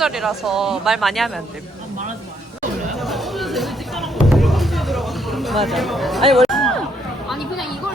명절이라서 말 많이 하면 안 돼. 말하지 마요. 맞아. 아니 원래 아니 그냥 이걸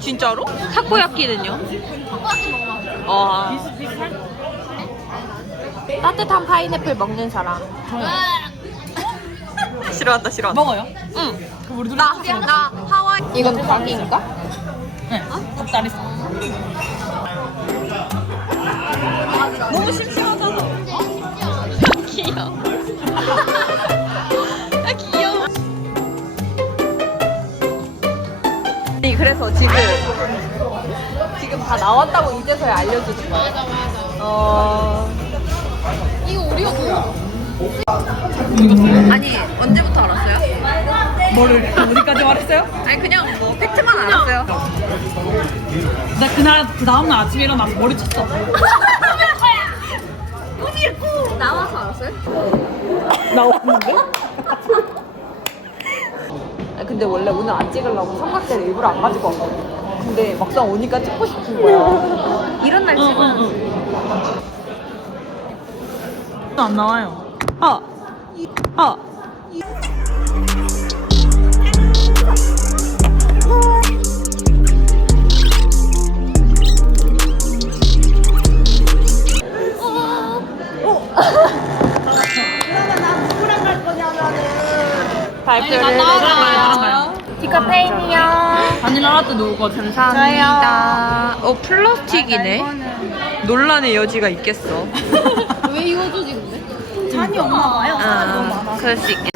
진짜로? 타코야끼는요? 어. 따뜻한 파인애플 먹는 사람. 싫어한다 싫어한다. 먹어요? 응. 그럼 우리 둘이 나, 같이 먹자. 나 하와이. 이건 닭인가? 네. 닭다리살. 너무 심심 그래서 지금 지금 다 나왔다고 이제서야 알려주는 거야. 맞아 맞아. 어. 이거 우리가 뭐야? 아니 언제부터 알았어요? 뭐를 어디까지 말했어요? 아니 그냥 뭐 팩트만 알았어요. 나 그날 그 다음날 아침에 일어나서 머리 쳤어. 나와서 알았어요? 나왔는데? 아, 근데 원래 오늘 안 찍으려고 삼각대를 일부러 안 가지고 왔거든. 근데 막상 오니까 찍고 싶은 거야. 이런 날 응, 찍으면 응, 응. 안 나와요. 아, 아. 발표를 나랑 가요. 디카페인이요. 바닐라 라떼 거 감사합니다. 어 플라스틱이네. 논란의 여지가 있겠어. 왜 이거죠 지금? 잔이 없나 봐요. 아, 그럴 수 있겠.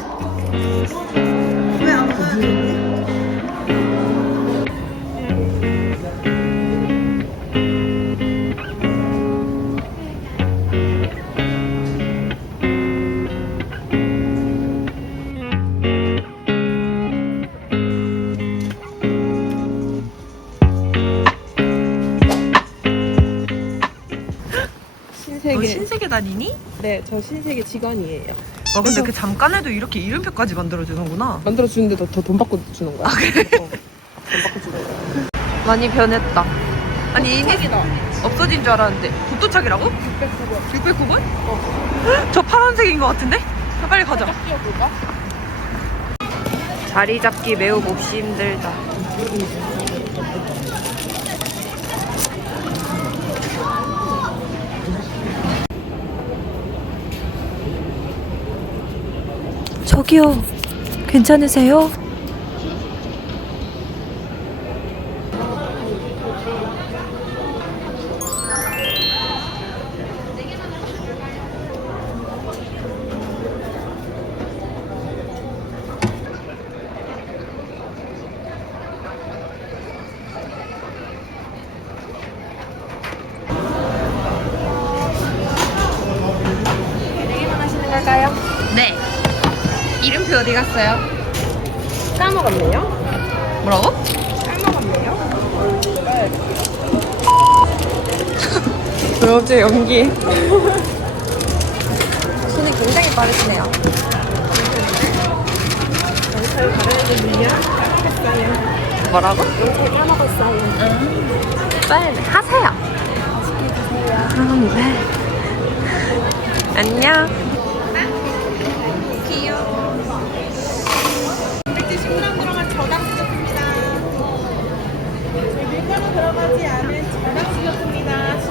다니니? 네, 저 신세계 직원이에요. 아 근데 그 잠깐에도 이렇게 이름표까지 만들어 주는구나. 만들어 주는데 더 돈 받고 주는 거야. 아, 그래? 돈 받고 주는 거야. 많이 변했다. 아니 이미 없어진 줄 알았는데 부도착이라고? 600kg. 609번? 저 파란색인 것 같은데? 자, 빨리 가자. 뛰어볼까? 자리 잡기 매우 몹시 힘들다. 저기요, 괜찮으세요? 어디 갔어요? 까먹었네요. 뭐라고? 까먹었네요. 왜 어제 연기? 손이 굉장히 빠르시네요. 까먹었어요. 뭐라고? 잘 까먹었어요. 빨리 하세요. 음, 네. 안녕. 귀여워. 10g 들어간 저당 주셨습니다. 저희 밀가루 들어가지 않은 저당 주셨습니다.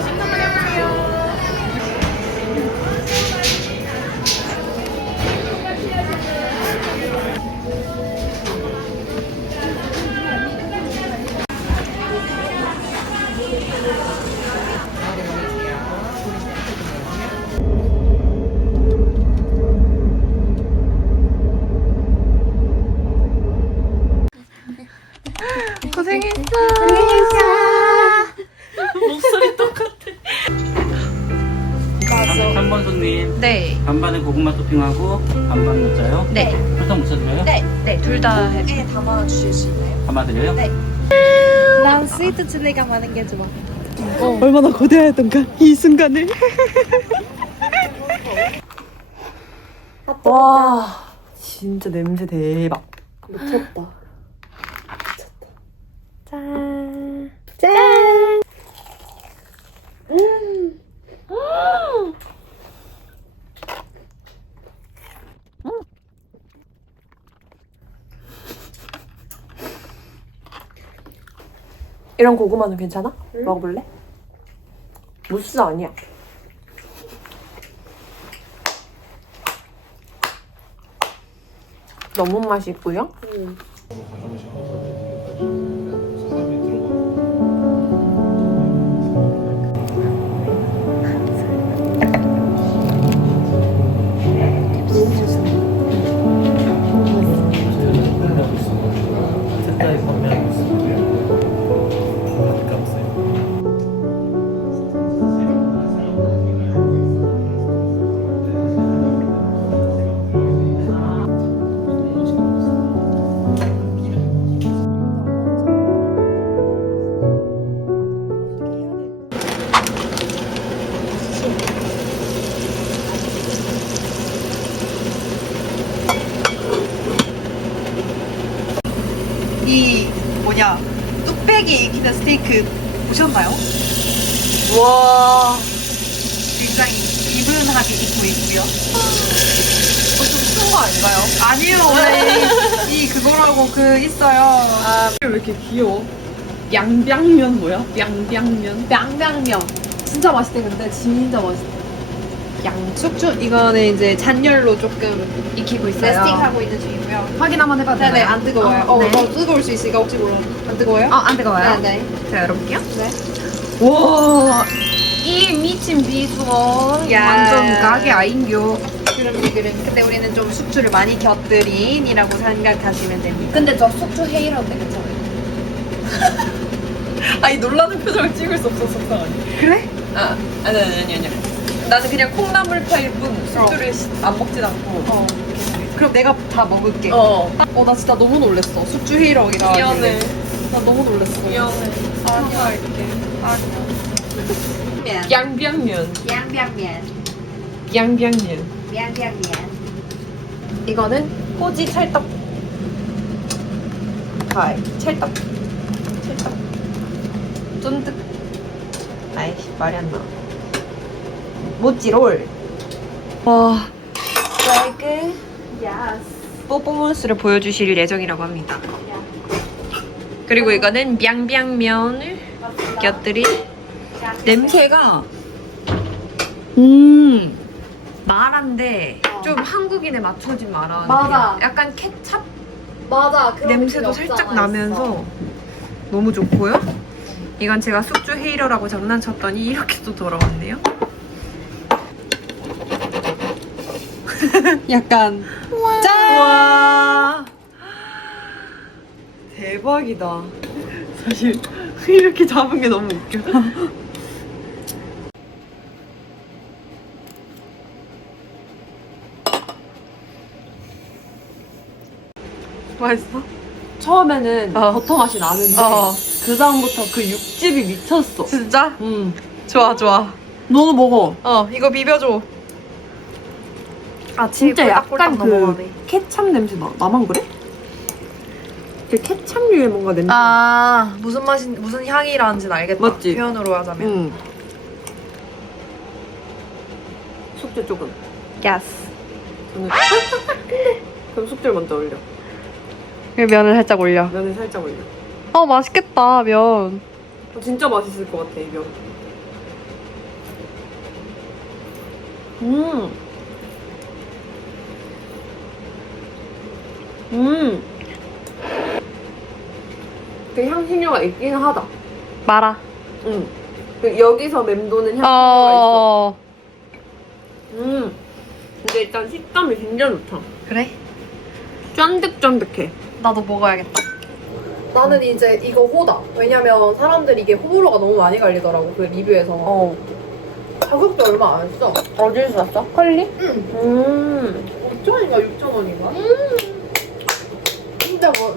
반반에 고구마 토핑하고 반반 모짜요? 네. 설탕 못 써드려요? 네. 네. 둘 다 해. 담아드려요? 네. 난 스위트 칠리가 많은 게 좋아. 얼마나 거대하던가 이 순간을. 와, 진짜 냄새 대박. 미쳤다. 이런 고구마는 괜찮아? 먹어볼래? 무스 아니야. 너무 맛있고요. 이 뭐냐 뚝배기 익히는 스테이크 보셨나요? 와. 굉장히 이분하게 익고 있고요. 큰거 아닌가요? 아니요 원래 이, 이 그거라고 그 있어요. 왜 이렇게 귀여워? 양양면 뭐야? 양양면? 양양면 진짜 맛있대 근데 진짜 맛있대 양 숙주 이거는 이제 잔열로 조금 익히고 있어요 레스팅하고 있는 중이고요. 확인 한번 해봐도 되나요? 네네, 안 뜨거워요. 어, 어, 네. 너무 뜨거울 수 있으니까 혹시 모르 안 뜨거워요? 어, 안 뜨거워요? 네네. 자 열어볼게요 네. 와, 이 미친 비주얼 야. 완전 가게 아인교 그럼 그럼 근데 우리는 좀 숙주를 많이 곁들인이라고 생각하시면 됩니다. 근데 저 숙주 헤이런데 괜찮아요? 아니 놀라는 표정을 찍을 수 없어서 속상하네. 그래? 아, 아니 아니 아니 아니. 나는 그냥 콩나물 파일 뿐 숙주를 시- 안 먹진 않고. 어. 그럼 내가 다 먹을게. 어. 어, 나 진짜 너무 놀랬어. 숙주 헤이러기라. 미안해. 나 너무 놀랬어. 미안해. 사과할게. 양비양면. 양양면. 양비양면. 양양면. 이거는 호지 찰떡 가이 찰떡 찰떡 쫀득 아이씨 말이 안 나. 모찌롤. 와. 라이크 뽀뽀몬스를 보여주실 예정이라고 합니다. 그리고 이거는 냥냥면을 곁들인 냄새가 음 마라인데 좀 한국인에 맞춰진 마라 맞아. 느낌. 약간 케찹 맞아. 그런 냄새도 느낌이 살짝 나면서 너무 좋고요. 이건 제가 숙주 헤이러라고 장난쳤더니 이렇게 또 돌아왔네요 약간 짠! 와 대박이다 사실 이렇게 잡은 게 너무 웃겨 맛있어? 처음에는 어. 버터 맛이 나는데 어. 그 다음부터 그 육즙이 미쳤어. 진짜? 음. 좋아 좋아 너도 먹어. 어 이거 비벼줘 아 진짜 약간 그 케찹 냄새 나. 나만 그래? 그 케찹류의 뭔가 냄새. 아 무슨 맛이 무슨 향이라는지는 알겠다 맞지? 표현으로 하자면 응. 숙주 조금. 야스 저는 그럼 숙주를 먼저 올려. 면을 살짝 올려 면을 살짝 올려. 어 맛있겠다 면 어, 진짜 맛있을 것 같아 이 면. 음. 음. 그 향신료가 있긴 하다. 마라 응. 그 여기서 맴도는 향신료가 있어. 어 음. 근데 일단 식감이 진짜 좋다. 그래? 쫀득쫀득해. 나도 먹어야겠다 나는 이제 이거 호다. 왜냐면 사람들이 이게 호불호가 너무 많이 갈리더라고 그 리뷰에서. 어. 가격도 얼마 안 했어. 어디서 샀어? 컬리? 응. 음. 5천원인가 6천원인가? 진짜 뭐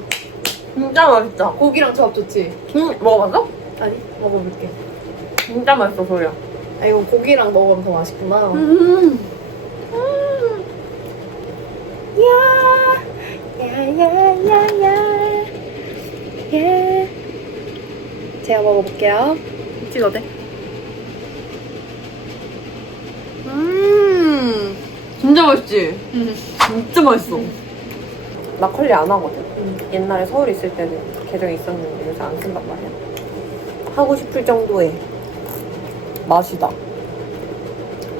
진짜 맛있다. 고기랑 조합 좋지? 음. 먹어봤어? 아니 먹어볼게. 진짜 맛있어, 소리야. 아 이거 고기랑 먹으면 더 맛있구나. 음. 제가 먹어볼게요. 찍어대. 음. 진짜 맛있지? 음. 진짜 맛있어. 나 컬리 안 하거든. 옛날에 서울 있을 때는 계정이 있었는데 요새 안 쓴단 말이야. 하고 싶을 정도의 맛이다.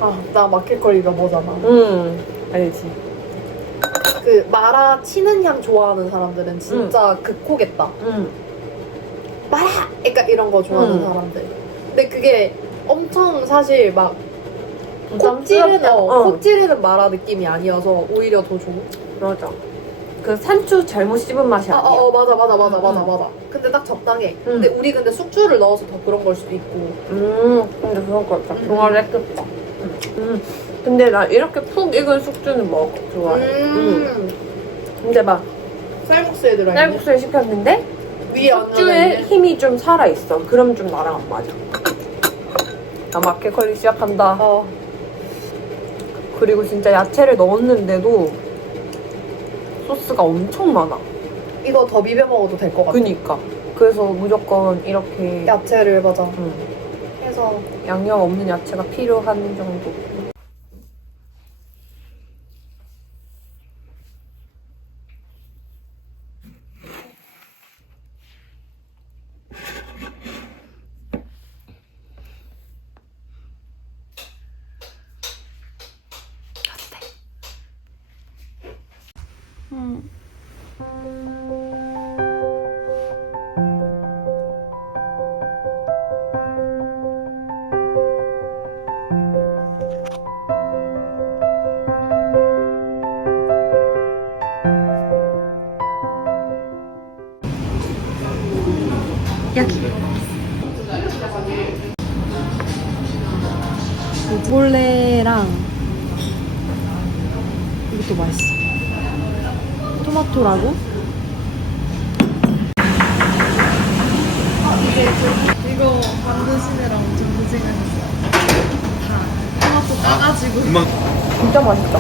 아, 나 막힐 걸 이거 뭐잖아. 음, 알지. 그 마라 치는 향 좋아하는 사람들은 진짜 극호겠다. 음, 마라! 그러니까 이런 거 좋아하는 음. 사람들. 근데 그게 엄청 사실 막좀콕 찌르는, 어. 콕 찌르는 마라 느낌이 아니어서 오히려 더 좋은. 맞아. 그 산초 잘못 씹은 맛이 아, 아니야. 어, 어, 맞아, 맞아, 맞아, 맞아, 음. 맞아. 근데 딱 적당해. 음. 근데 우리 근데 숙주를 넣어서 더 그런 걸 수도 있고. 음, 근데 그런 거 같다. 동아리 했겠다. 음, 근데 나 이렇게 푹 익은 숙주는 먹 좋아해. 음. 근데 막 쌀국수에 들어있는 쌀국수를 시켰는데 위에 숙주에. 힘이 좀 살아 있어. 그럼 좀 나랑 안 맞아. 아 마켓컬리 시작한다. 어, 그리고 진짜 야채를 넣었는데도 소스가 엄청 많아. 이거 더 비벼 먹어도 될 것 같아. 그니까. 그래서 무조건 이렇게 야채를 맞아. 음, 해서 양념 없는 야채가 필요한 정도. 엄청 고생하셨어요. 다 토마토 따가지고. 진짜 맛있다.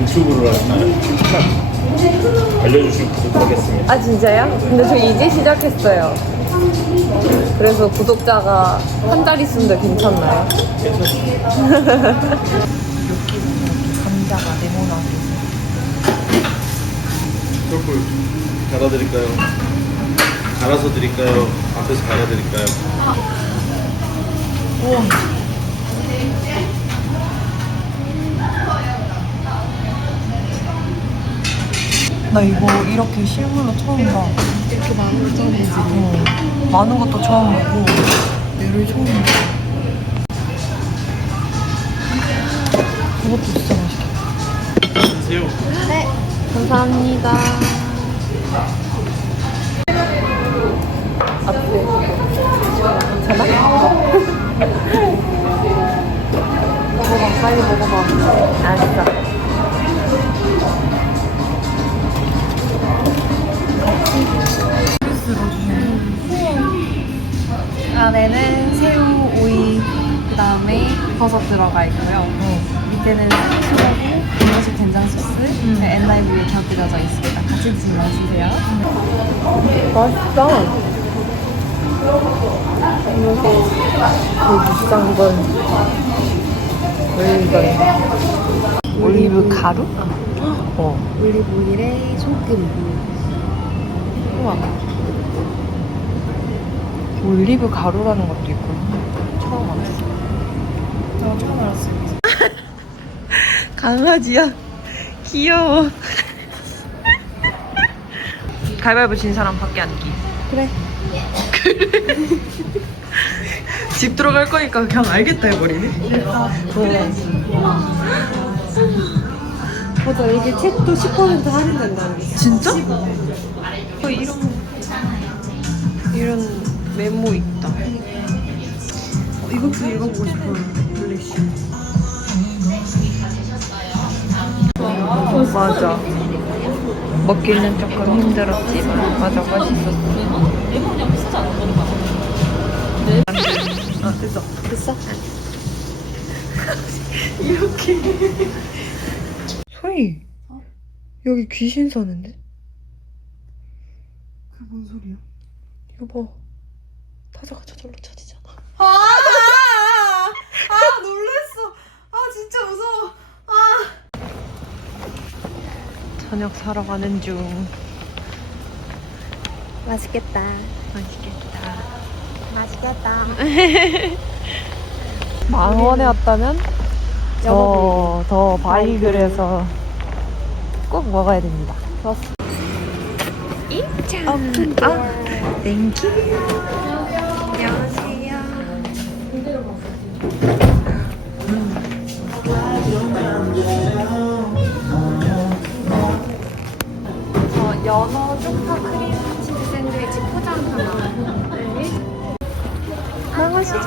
유튜브를 하시나요? 알려주시면 구독하겠습니다. 아 진짜요? 근데 저 이제 시작했어요. 그래서 구독자가 한 자릿수인데 괜찮나요? 감자가 쫄풀 갈아드릴까요? 갈아서 드릴까요? 앞에서 갈아드릴까요? 나 이거 이렇게 실물로 처음 봐. 이렇게 많은 거 처음 보지. 어. 많은 것도 처음 보고 얘를 처음 봐. 이것도 진짜 맛있겠다. 새우. 감사합니다. 드시면 드세요. 맛있다. 이게 비싼 건 올리브 올리브 가루? 어. 올리브 오일에 소금. 우와. 올리브 가루라는 것도 있구나. 처음 알았어. 저 처음 알았어요. 강아지야. 귀여워. 가위바위보 진 사람 밖에 앉기. 그래. 집 들어갈 거니까 그냥 알겠다 해버리네. 맞아, 이게 책도 10% 할인된다는 게. 진짜? 어, 이런 이런 메모 있다. 어, 이것도 읽어보고 싶어요. 블랙시. 맞아. 먹기는 조금 힘들었지만 맞아 맛있었어. 아 됐어. 됐어? 이렇게. 소희 여기 귀신 사는데? 그게 뭔 소리야? 이거 봐. 타자가 저절로 찾이잖아. 아! 아, 놀랬어. 아, 진짜 무서워. 아. 저녁 사러 가는 중. 맛있겠다. 맛있겠다. 맛있겠다. 망원에 왔다면 더, 더 바이글에서 꼭 먹어야 됩니다. 저 연어 쪽파 크림 치즈 샌드위치 포장 하나. 네. 망어 시장